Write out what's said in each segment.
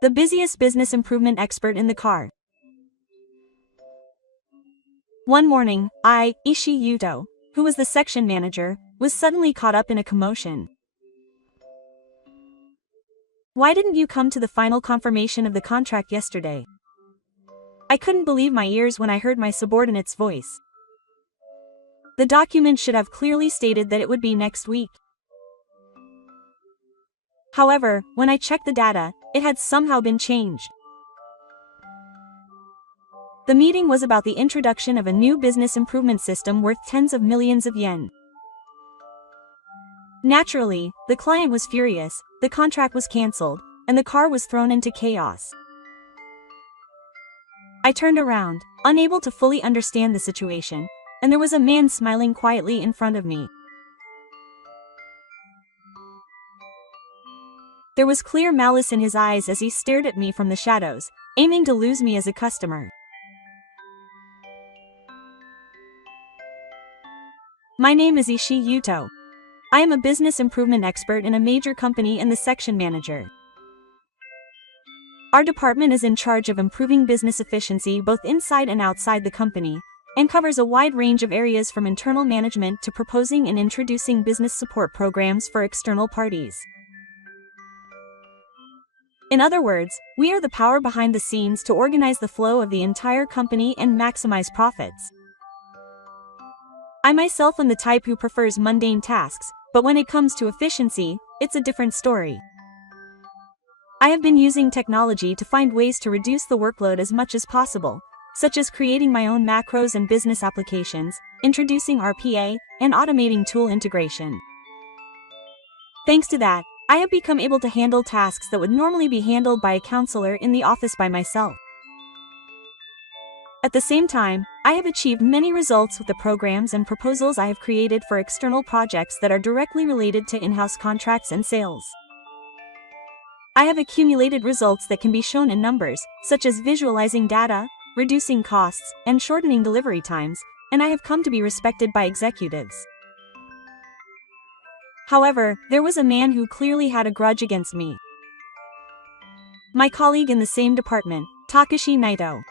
The busiest business improvement expert in the car. One morning, Ishi Yuto, who was the section manager, was suddenly caught up in a commotion. Why didn't you come to the final confirmation of the contract yesterday? I couldn't believe my ears when I heard my subordinate's voice. The document should have clearly stated that it would be next week. However, when I checked the data, it had somehow been changed. The meeting was about the introduction of a new business improvement system worth tens of millions of yen. Naturally, the client was furious, the contract was cancelled, and the car was thrown into chaos. I turned around, unable to fully understand the situation, and there was a man smiling quietly in front of me. There was clear malice in his eyes as he stared at me from the shadows, aiming to lose me as a customer. My name is Ishi Yuto. I am a business improvement expert in a major company and the section manager. Our department is in charge of improving business efficiency both inside and outside the company, and covers a wide range of areas from internal management to proposing and introducing business support programs for external parties. In other words, we are the power behind the scenes to organize the flow of the entire company and maximize profits. I myself am the type who prefers mundane tasks, but when it comes to efficiency, it's a different story. I have been using technology to find ways to reduce the workload as much as possible, such as creating my own macros and business applications, introducing RPA, and automating tool integration. Thanks to that, I have become able to handle tasks that would normally be handled by a counselor in the office by myself. At the same time, I have achieved many results with the programs and proposals I have created for external projects that are directly related to in-house contracts and sales. I have accumulated results that can be shown in numbers, such as visualizing data, reducing costs, and shortening delivery times, and I have come to be respected by executives. However, there was a man who clearly had a grudge against me. My colleague in the same department, Takashi Naito.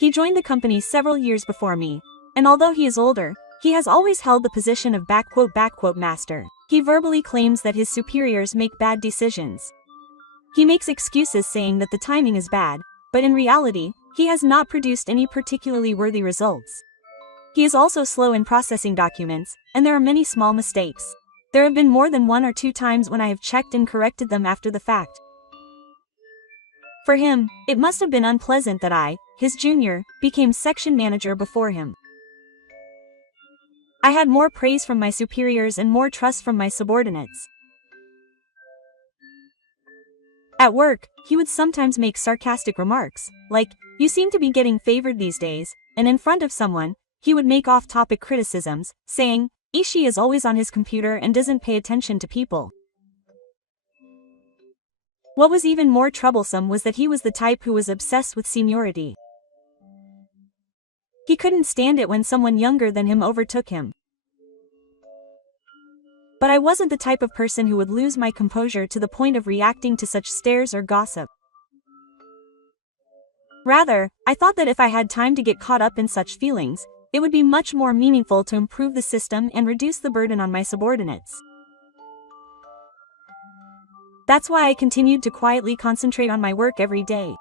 He joined the company several years before me, and although he is older, he has always held the position of _master. He verbally claims that his superiors make bad decisions. He makes excuses saying that the timing is bad, but in reality, he has not produced any particularly worthy results. He is also slow in processing documents, and there are many small mistakes. There have been more than 1 or 2 times when I have checked and corrected them after the fact. For him, it must have been unpleasant that I, his junior, became section manager before him. I had more praise from my superiors and more trust from my subordinates. At work, he would sometimes make sarcastic remarks, like, "You seem to be getting favored these days," and in front of someone, he would make off-topic criticisms, saying, "Ishi is always on his computer and doesn't pay attention to people." What was even more troublesome was that he was the type who was obsessed with seniority. He couldn't stand it when someone younger than him overtook him. But I wasn't the type of person who would lose my composure to the point of reacting to such stares or gossip. Rather, I thought that if I had time to get caught up in such feelings, it would be much more meaningful to improve the system and reduce the burden on my subordinates. That's why I continued to quietly concentrate on my work every day.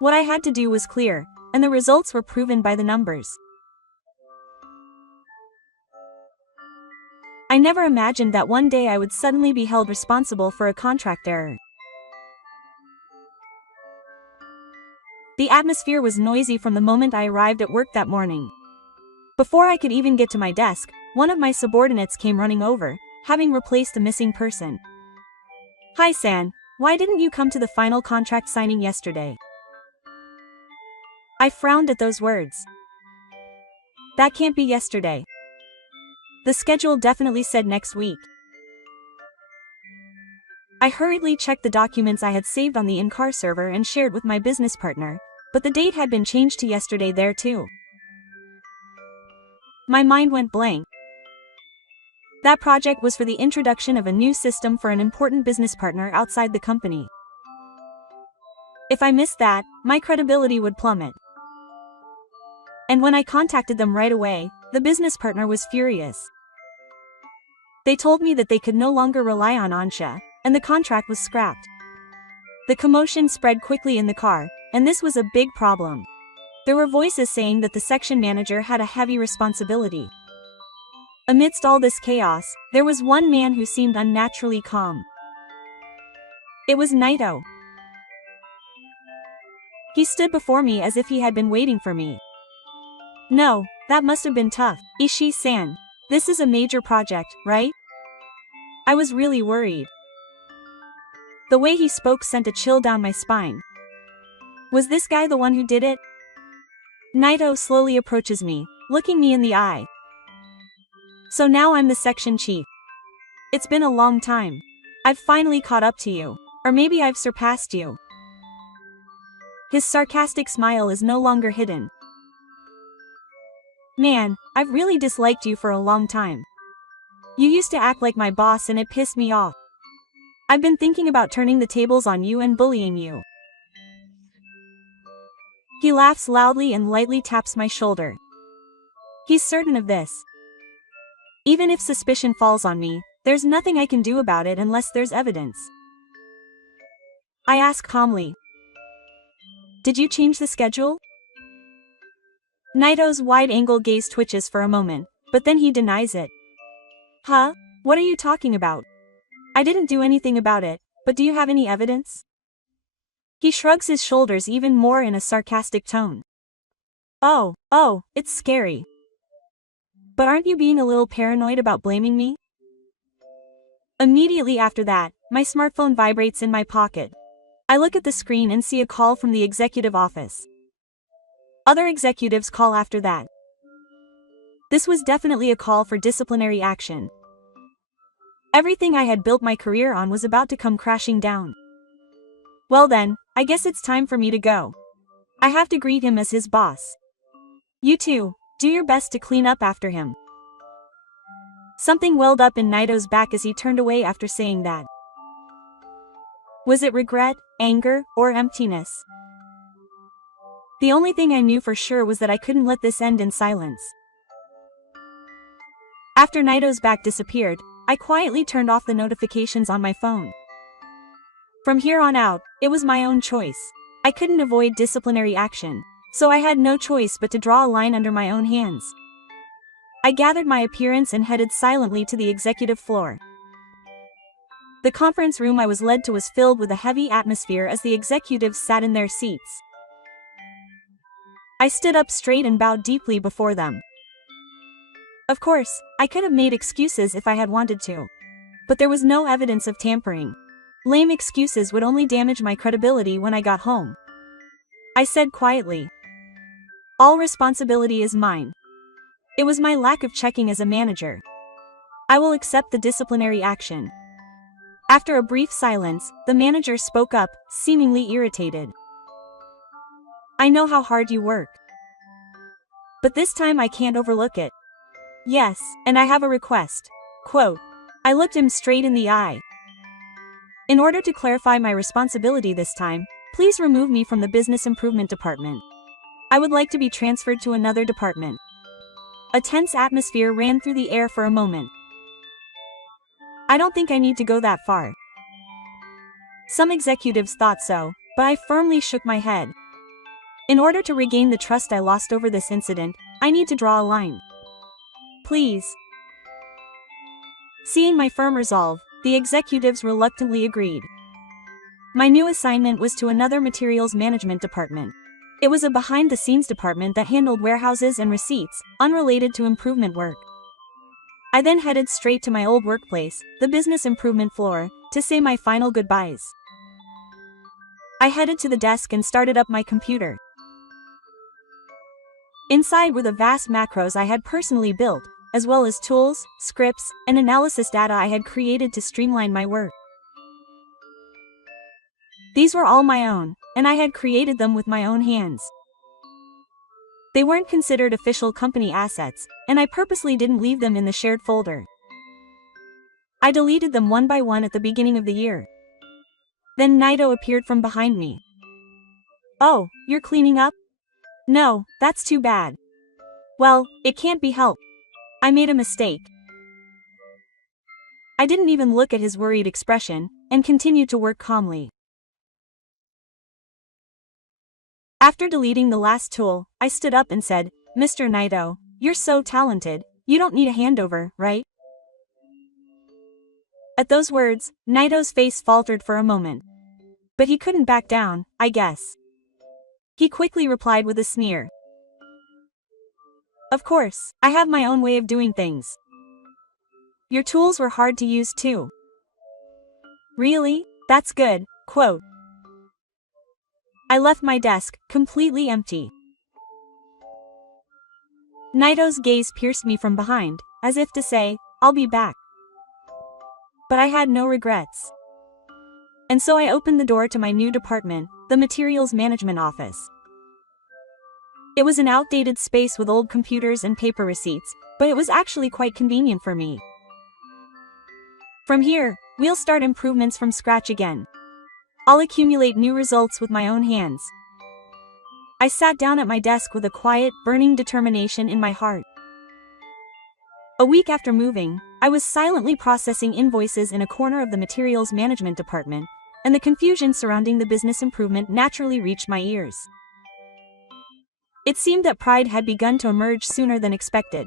What I had to do was clear, and the results were proven by the numbers. I never imagined that one day I would suddenly be held responsible for a contract error. The atmosphere was noisy from the moment I arrived at work that morning. Before I could even get to my desk, one of my subordinates came running over, having replaced a missing person. "Hi San, why didn't you come to the final contract signing yesterday?" I frowned at those words. That can't be yesterday. The schedule definitely said next week. I hurriedly checked the documents I had saved on the in-car server and shared with my business partner, but the date had been changed to yesterday there too. My mind went blank. That project was for the introduction of a new system for an important business partner outside the company. If I missed that, my credibility would plummet. And when I contacted them right away, the business partner was furious. They told me that they could no longer rely on Ansha, and the contract was scrapped. The commotion spread quickly in the car, and this was a big problem. There were voices saying that the section manager had a heavy responsibility. Amidst all this chaos, there was one man who seemed unnaturally calm. It was Naito. He stood before me as if he had been waiting for me. No, that must have been tough. Ishii-san, this is a major project, right? I was really worried. The way he spoke sent a chill down my spine. Was this guy the one who did it? Naito slowly approaches me, looking me in the eye. So now I'm the section chief. It's been a long time. I've finally caught up to you. Or maybe I've surpassed you. His sarcastic smile is no longer hidden. Man, I've really disliked you for a long time. You used to act like my boss and it pissed me off. I've been thinking about turning the tables on you and bullying you. He laughs loudly and lightly taps my shoulder. He's certain of this. Even if suspicion falls on me, there's nothing I can do about it unless there's evidence. I ask calmly. Did you change the schedule? Naito's wide-angle gaze twitches for a moment, but then he denies it. Huh? What are you talking about? I didn't do anything about it, but do you have any evidence? He shrugs his shoulders even more in a sarcastic tone. Oh, it's scary. But aren't you being a little paranoid about blaming me? Immediately after that, my smartphone vibrates in my pocket. I look at the screen and see a call from the executive office. Other executives call after that. This was definitely a call for disciplinary action. Everything I had built my career on was about to come crashing down. Well then, I guess it's time for me to go. I have to greet him as his boss. You too, do your best to clean up after him. Something welled up in Naito's back as he turned away after saying that. Was it regret, anger, or emptiness? The only thing I knew for sure was that I couldn't let this end in silence. After Naito's back disappeared, I quietly turned off the notifications on my phone. From here on out, it was my own choice. I couldn't avoid disciplinary action, so I had no choice but to draw a line under my own hands. I gathered my appearance and headed silently to the executive floor. The conference room I was led to was filled with a heavy atmosphere as the executives sat in their seats. I stood up straight and bowed deeply before them. Of course, I could have made excuses if I had wanted to. But there was no evidence of tampering. Lame excuses would only damage my credibility when I got home. I said quietly. All responsibility is mine. It was my lack of checking as a manager. I will accept the disciplinary action. After a brief silence, the manager spoke up, seemingly irritated. I know how hard you work. But this time I can't overlook it. Yes, and I have a request. Quote. I looked him straight in the eye. In order to clarify my responsibility this time, please remove me from the business improvement department. I would like to be transferred to another department. A tense atmosphere ran through the air for a moment. I don't think I need to go that far. Some executives thought so, but I firmly shook my head. In order to regain the trust I lost over this incident, I need to draw a line. Please. Seeing my firm resolve, the executives reluctantly agreed. My new assignment was to another materials management department. It was a behind-the-scenes department that handled warehouses and receipts, unrelated to improvement work. I then headed straight to my old workplace, the business improvement floor, to say my final goodbyes. I headed to the desk and started up my computer. Inside were the vast macros I had personally built, as well as tools, scripts, and analysis data I had created to streamline my work. These were all my own, and I had created them with my own hands. They weren't considered official company assets, and I purposely didn't leave them in the shared folder. I deleted them one by one at the beginning of the year. Then Naito appeared from behind me. Oh, you're cleaning up? No, that's too bad. Well, it can't be helped. I made a mistake. I didn't even look at his worried expression, and continued to work calmly. After deleting the last tool, I stood up and said, Mr. Naito, you're so talented, you don't need a handover, right? At those words, Naito's face faltered for a moment. But he couldn't back down, I guess. He quickly replied with a sneer. Of course, I have my own way of doing things. Your tools were hard to use too. Really? That's good, quote. I left my desk, completely empty. Naito's gaze pierced me from behind, as if to say, I'll be back. But I had no regrets. And so I opened the door to my new department, the Materials Management Office. It was an outdated space with old computers and paper receipts, but it was actually quite convenient for me. From here, we'll start improvements from scratch again. I'll accumulate new results with my own hands. I sat down at my desk with a quiet, burning determination in my heart. A week after moving, I was silently processing invoices in a corner of the Materials Management Department, and the confusion surrounding the business improvement naturally reached my ears. It seemed that pride had begun to emerge sooner than expected.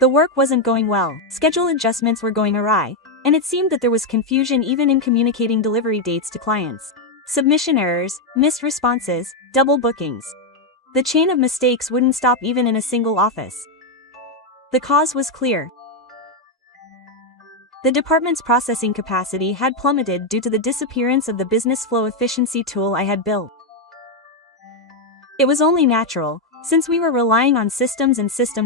The work wasn't going well, schedule adjustments were going awry, and it seemed that there was confusion even in communicating delivery dates to clients. Submission errors, missed responses, double bookings. The chain of mistakes wouldn't stop even in a single office. The cause was clear. The department's processing capacity had plummeted due to the disappearance of the business flow efficiency tool I had built. It was only natural, since we were relying on systems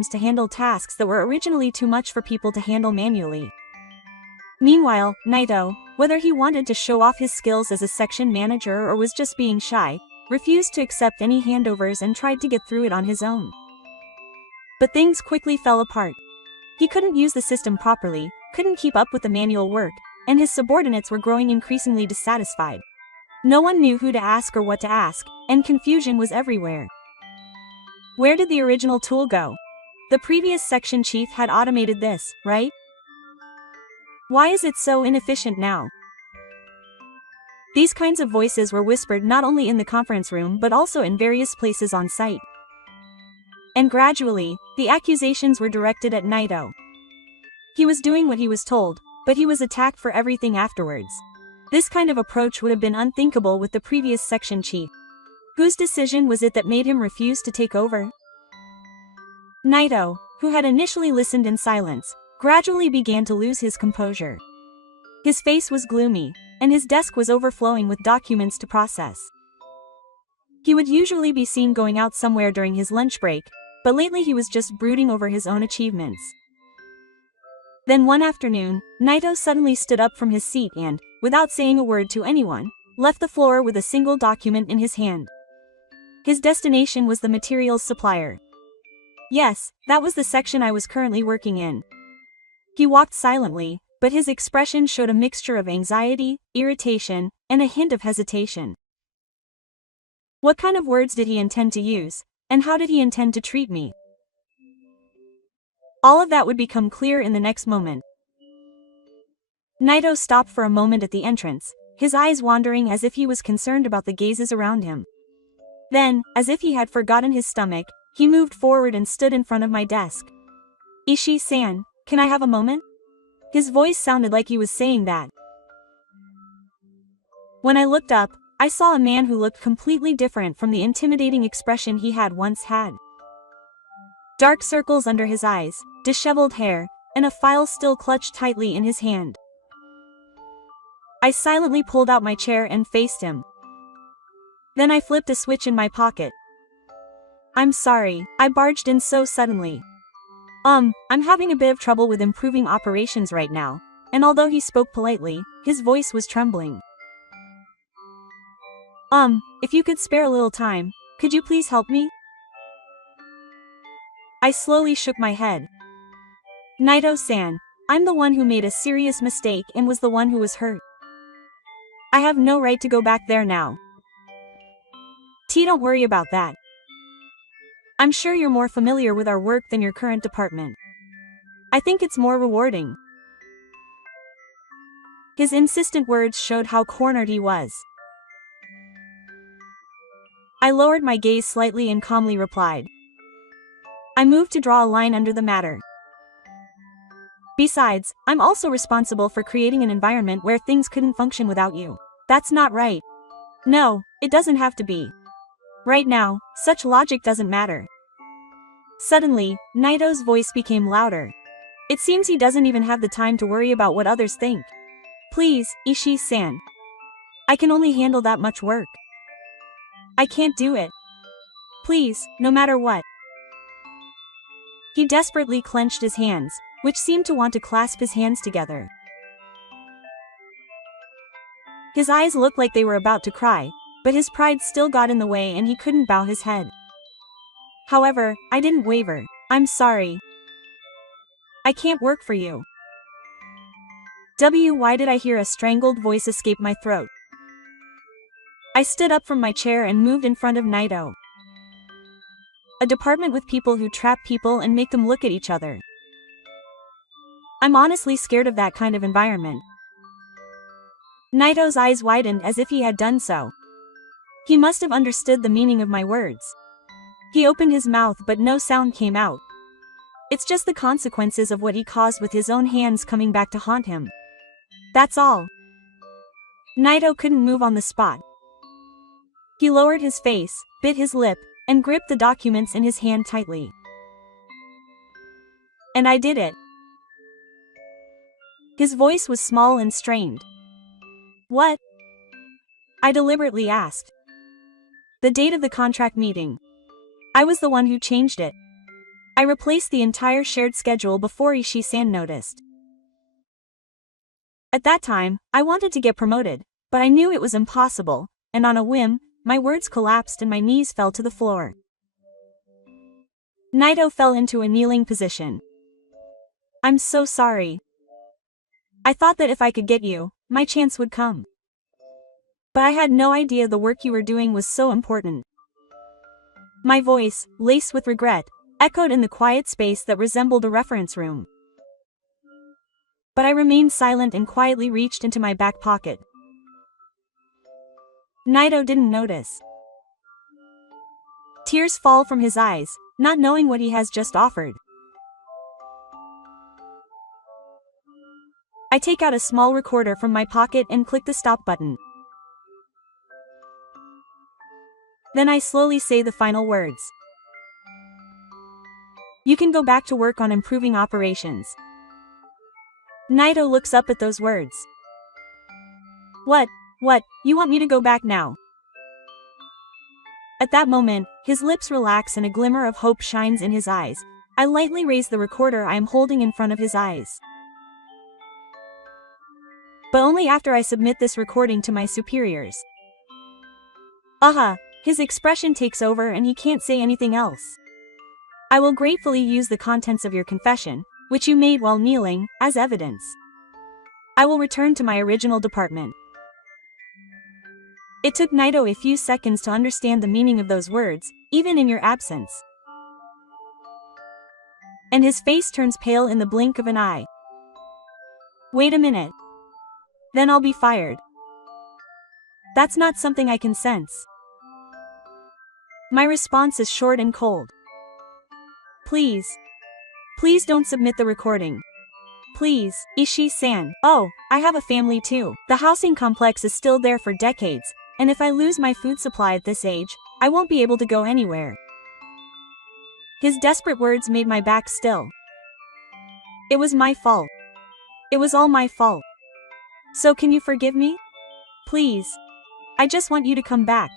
to handle tasks that were originally too much for people to handle manually. Meanwhile, Naito, whether he wanted to show off his skills as a section manager or was just being shy, refused to accept any handovers and tried to get through it on his own. But things quickly fell apart. He couldn't use the system properly, couldn't keep up with the manual work, and his subordinates were growing increasingly dissatisfied. No one knew who to ask or what to ask, and confusion was everywhere. Where did the original tool go? The previous section chief had automated this, right? Why is it so inefficient now? These kinds of voices were whispered not only in the conference room but also in various places on site. And gradually, the accusations were directed at Naito. He was doing what he was told, but he was attacked for everything afterwards. This kind of approach would have been unthinkable with the previous section chief. Whose decision was it that made him refuse to take over? Naito, who had initially listened in silence, gradually began to lose his composure. His face was gloomy, and his desk was overflowing with documents to process. He would usually be seen going out somewhere during his lunch break, but lately he was just brooding over his own achievements. Then one afternoon, Naito suddenly stood up from his seat and, without saying a word to anyone, left the floor with a single document in his hand. His destination was the materials supplier. Yes, that was the section I was currently working in. He walked silently, but his expression showed a mixture of anxiety, irritation, and a hint of hesitation. What kind of words did he intend to use, and how did he intend to treat me? All of that would become clear in the next moment. Naito stopped for a moment at the entrance, his eyes wandering as if he was concerned about the gazes around him. Then, as if he had forgotten his stomach, he moved forward and stood in front of my desk. Ishii-san, can I have a moment? His voice sounded like he was saying that. When I looked up, I saw a man who looked completely different from the intimidating expression he had once had. Dark circles under his eyes, disheveled hair, and a file still clutched tightly in his hand. I silently pulled out my chair and faced him. Then I flipped a switch in my pocket. I'm sorry, I barged in so suddenly. I'm having a bit of trouble with improving operations right now, and although he spoke politely, his voice was trembling. If you could spare a little time, could you please help me? I slowly shook my head. Naito-san, I'm the one who made a serious mistake and was the one who was hurt. I have no right to go back there now. Don't worry about that. I'm sure you're more familiar with our work than your current department. I think it's more rewarding. His insistent words showed how cornered he was. I lowered my gaze slightly and calmly replied. I moved to draw a line under the matter. Besides, I'm also responsible for creating an environment where things couldn't function without you. That's not right. No, it doesn't have to be. Right now, such logic doesn't matter. Suddenly, Naito's voice became louder. It seems he doesn't even have the time to worry about what others think. Please, Ishii-san. I can only handle that much work. I can't do it. Please, no matter what. He desperately clenched his hands, which seemed to want to clasp his hands together. His eyes looked like they were about to cry, but his pride still got in the way and he couldn't bow his head. However, I didn't waver. I'm sorry. I can't work for you. Why did I hear a strangled voice escape my throat? I stood up from my chair and moved in front of Naito. A department with people who trap people and make them look at each other. I'm honestly scared of that kind of environment. Naito's eyes widened as if he had done so. He must have understood the meaning of my words. He opened his mouth but no sound came out. It's just the consequences of what he caused with his own hands coming back to haunt him. That's all. Naito couldn't move on the spot. He lowered his face, bit his lip, and gripped the documents in his hand tightly. And I did it. His voice was small and strained. What? I deliberately asked. The date of the contract meeting. I was the one who changed it. I replaced the entire shared schedule before Ishii-san noticed. At that time, I wanted to get promoted, but I knew it was impossible, and on a whim, my words collapsed and my knees fell to the floor. Naito fell into a kneeling position. I'm so sorry. I thought that if I could get you, my chance would come. But I had no idea the work you were doing was so important. My voice, laced with regret, echoed in the quiet space that resembled a reference room. But I remained silent and quietly reached into my back pocket. Naito didn't notice. Tears fall from his eyes, not knowing what he has just offered. I take out a small recorder from my pocket and click the stop button. Then I slowly say the final words. You can go back to work on improving operations. Naito looks up at those words. What, you want me to go back now? At that moment, his lips relax and a glimmer of hope shines in his eyes. I lightly raise the recorder I am holding in front of his eyes. But only after I submit this recording to my superiors. Aha, his expression takes over and he can't say anything else. I will gratefully use the contents of your confession, which you made while kneeling, as evidence. I will return to my original department. It took Naito a few seconds to understand the meaning of those words, even in your absence. And his face turns pale in the blink of an eye. Wait a minute. Then I'll be fired. That's not something I can sense. My response is short and cold. Please don't submit the recording. Please, Ishii-san. Oh, I have a family too. The housing complex is still there for decades, and if I lose my food supply at this age, I won't be able to go anywhere. His desperate words made my back still. It was my fault. It was all my fault. So can you forgive me? Please. I just want you to come back.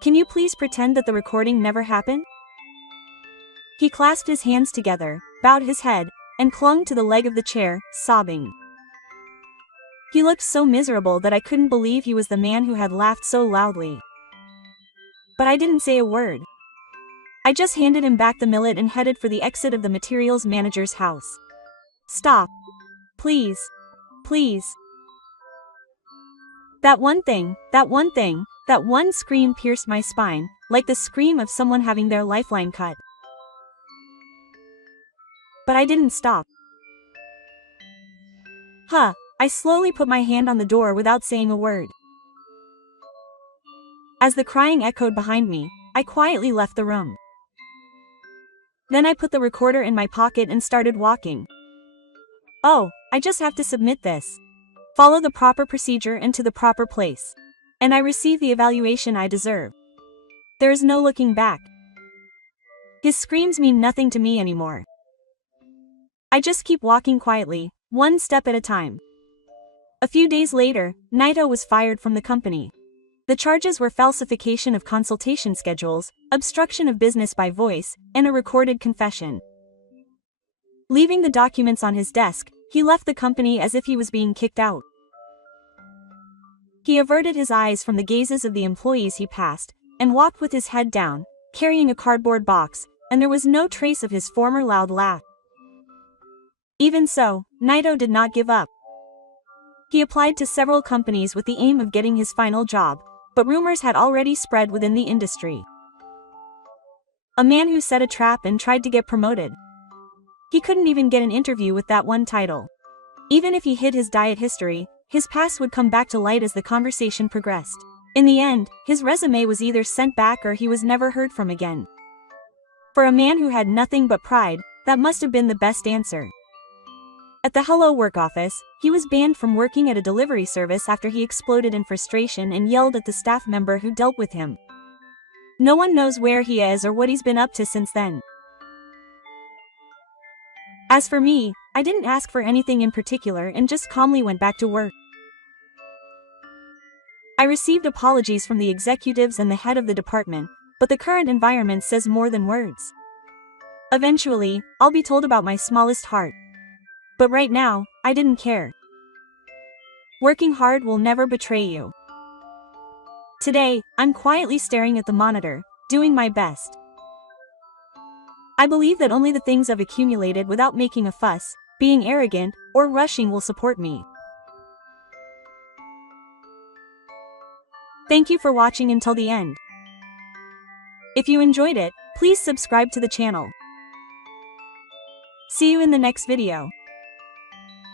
Can you please pretend that the recording never happened? He clasped his hands together, bowed his head, and clung to the leg of the chair, sobbing. He looked so miserable that I couldn't believe he was the man who had laughed so loudly. But I didn't say a word. I just handed him back the millet and headed for the exit of the materials manager's house. Stop. Please. Please. That one thing, that one scream pierced my spine, like the scream of someone having their lifeline cut. But I didn't stop. I slowly put my hand on the door without saying a word. As the crying echoed behind me, I quietly left the room. Then I put the recorder in my pocket and started walking. Oh, I just have to submit this. Follow the proper procedure and to the proper place. And I receive the evaluation I deserve. There is no looking back. His screams mean nothing to me anymore. I just keep walking quietly, one step at a time. A few days later, Naito was fired from the company. The charges were falsification of consultation schedules, obstruction of business by voice, and a recorded confession. Leaving the documents on his desk, he left the company as if he was being kicked out. He averted his eyes from the gazes of the employees he passed, and walked with his head down, carrying a cardboard box, and there was no trace of his former loud laugh. Even so, Naito did not give up. He applied to several companies with the aim of getting his final job, but rumors had already spread within the industry. A man who set a trap and tried to get promoted. He couldn't even get an interview with that one title. Even if he hid his diet history, his past would come back to light as the conversation progressed. In the end, his resume was either sent back or he was never heard from again. For a man who had nothing but pride, that must have been the best answer. At the Hello Work office, he was banned from working at a delivery service after he exploded in frustration and yelled at the staff member who dealt with him. No one knows where he is or what he's been up to since then. As for me, I didn't ask for anything in particular and just calmly went back to work. I received apologies from the executives and the head of the department, but the current environment says more than words. Eventually, I'll be told about my smallest heart. But right now, I didn't care. Working hard will never betray you. Today, I'm quietly staring at the monitor, doing my best. I believe that only the things I've accumulated without making a fuss, being arrogant, or rushing will support me. Thank you for watching until the end. If you enjoyed it, please subscribe to the channel. See you in the next video.